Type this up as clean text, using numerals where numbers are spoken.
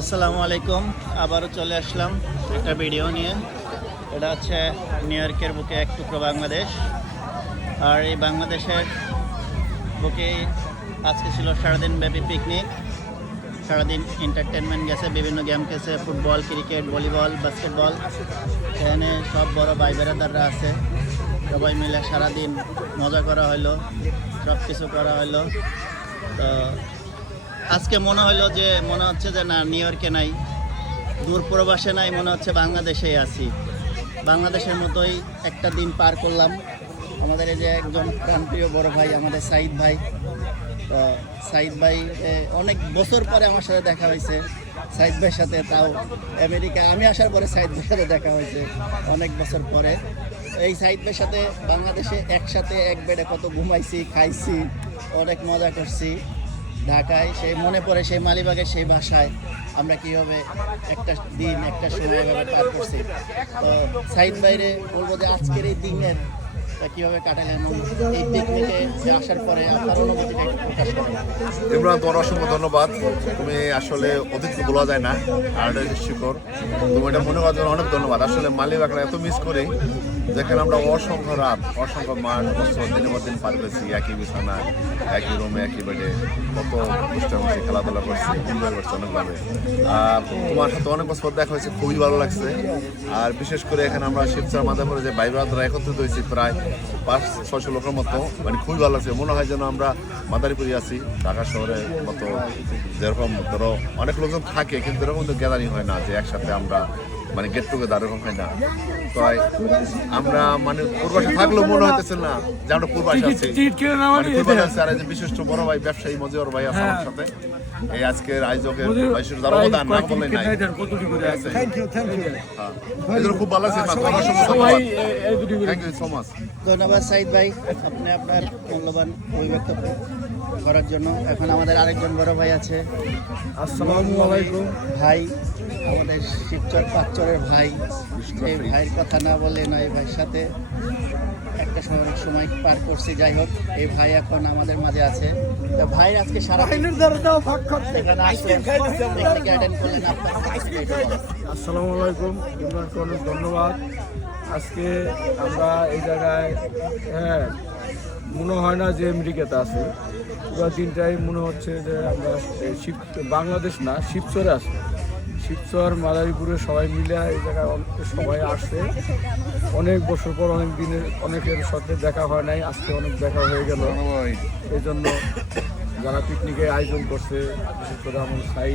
আসসালামু আলাইকুম। আবারও চলে আসলাম একটা ভিডিও নিয়ে। এটা হচ্ছে নিউ ইয়র্কের বুকে এক টুকরো বাংলাদেশ। আর এই বাংলাদেশের বুকে আজকে ছিল সারাদিন ব্যাপী পিকনিক, সারাদিন এন্টারটেনমেন্ট গেছে, বিভিন্ন গেম গেছে, ফুটবল, ক্রিকেট, ভলিবল, বাস্কেটবল। এখানে সব বড় ভাই বেড়াদাররা আছে, সবাই মিলে সারাদিন মজা করা হলো, সব কিছু করা হলো। তো আজকে মনে হচ্ছে যে না, নিউ ইয়র্কে নাই, দূর প্রবাসে নাই, মনে হচ্ছে বাংলাদেশেই আছি। বাংলাদেশের মতোই একটা দিন পার করলাম। আমাদের এই যে একজন প্রাণপ্রিয় বড় ভাই, আমাদের সাইদ ভাই। তো সাইদ ভাই অনেক বছর পরে আমার সাথে দেখা হয়েছে, সাইদ ভাইয়ের সাথে, তাও আমেরিকা আমি আসার পরে সাইদ ভাইয়ের সাথে দেখা হয়েছে অনেক বছর পরে। এই সাইদ ভাইয়ের সাথে বাংলাদেশে একসাথে এক বেডে কত ঘুমাইছি, খাইছি, অনেক মজা করছি। ঢাকায় সেই মনে পড়ে সেই মালিবাগের সেই বাসায় আমরা কীভাবে একটা দিন একটা সময় এভাবে পার করছি। তো সাইদ ভাইরে বলবো যে আজকের এই দিনের কীভাবে কাটালেন, এই পিকনিকে যে আসার পরে আপনার অনুভূতিটা একটু প্রকাশ করেন। ইমরান, তোমার অসংখ্য ধন্যবাদ। তুমি আসলে অতিথি বলা যায় না, আর শিকর তুমি এটা মনে করার জন্য অনেক ধন্যবাদ। আসলে মালিবাগরা এত মিস করি, যেখানে আমরা অসংখ্য রাত, অসংখ্য মাস, বছর দিনের পর দিন পার করেছি, একই বিছানায়, একই রুমে, একই বেডে, কত দুষ্টামি খেলাধুলা করছি, এনজয় করছি অনেকভাবে। তোমার সাথে অনেক বছর দেখা হয়েছে, খুবই ভালো লাগছে। আর বিশেষ করে এখানে আমরা শিবচর মাদাপুরে যে ভাই ব্রাদাররা একত্রিত হয়েছি, প্রায় 500-600 লোকের মতো, মানে খুবই ভালো লাগছে। মনে হয় যেন আমরা মাদারীপুরে আছি, ঢাকা শহরে মতো। যেরকম ধরো অনেক লোকজন থাকে, কিন্তু এরকম তো গ্যাদারিং হয় না যে একসাথে আমরা মানে গেট টুগেদার, এরকম হয় না। তো আমরা মানে পূর্বাসে থাকলেও মনে হইতেছে না যে আমরা পূর্বাসে আছি, পূর্বাসে আছি। আর এই যে বিশিষ্ট বড় ভাই ব্যবসায়ী মজিবর ভাই আছে আমার সাথে, এই আজকের আয়োজকের অবদান না বললে নাই। খুব ভালো আছে, থ্যাংক ইউ সো মাচ। ধন্যবাদ সাইদ ভাই, আপনি আপনার মূল্যবান অভিব্যক্ত করার জন্য। এখন আমাদের আরেকজন বড় ভাই আছে। আসসালামু আলাইকুম ভাই, আমাদের শিবচর পাঁচচরের ভাই। এই ভাইয়ের কথা না বললে নয়, এই ভাইয়ের সাথে একটা সময় পার করছি। যাই হোক, এই ভাই এখন আমাদের মাঝে আছে। তো ভাই আজকে সারা এখানে আসলেন, পিকনিকে অ্যাটেন্ড করলেন, আপনার আসসালামু আলাইকুম। ইমরানকে অনেক ধন্যবাদ। আজকে আমরা এই জায়গায় মনে হয় না যে আমেরিকাতে আছি, পুরো দিনটাই মনে হচ্ছে যে আমরা বাংলাদেশ না, শিবচরে আছি। শিবচর মাদারীপুরে সবাই মিলে এই জায়গায় সবাই আসছে। অনেক বছর পর, অনেক দিনের অনেকের সাথে দেখা হয় নাই, আজকে অনেক দেখা হয়ে গেল। এই জন্য যারা পিকনিকের আয়োজন করছে, বিশেষ করে আমার সাই